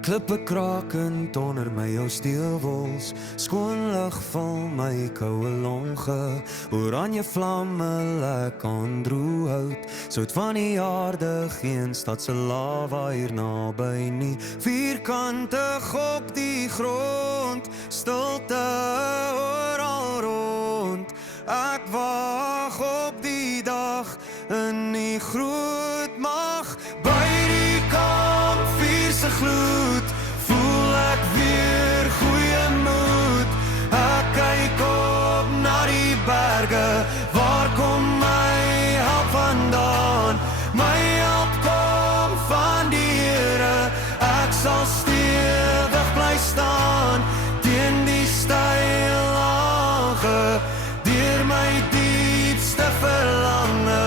Klippe krakend onder my jou steelwols, skoon lig val my koue longe, oranje vlamme lek aan droë hout, sout van die aarde, geen stadse lava hier naby nie, vierkantig op die grond, stilte oral rond, ek wag op die dag, in die groot mag, by die kampvuur se gloed, voel ek weer goeie moed, ek kyk op na die berge, waar kom my help vandaan, my help kom van die Here, ek sal stewig bly staan, teen die styl aange, deur my diepste verlange.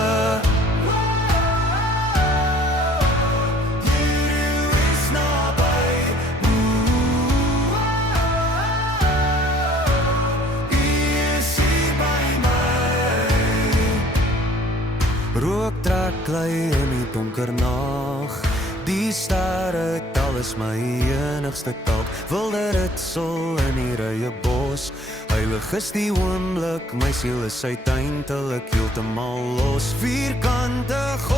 Rook trek klei in die donker nag, die sterre tel is my enigste taak, wilde ritsel in die rye bos, heilig is die oomblik, my siel is uiteindelik heeltemal los, vierkantig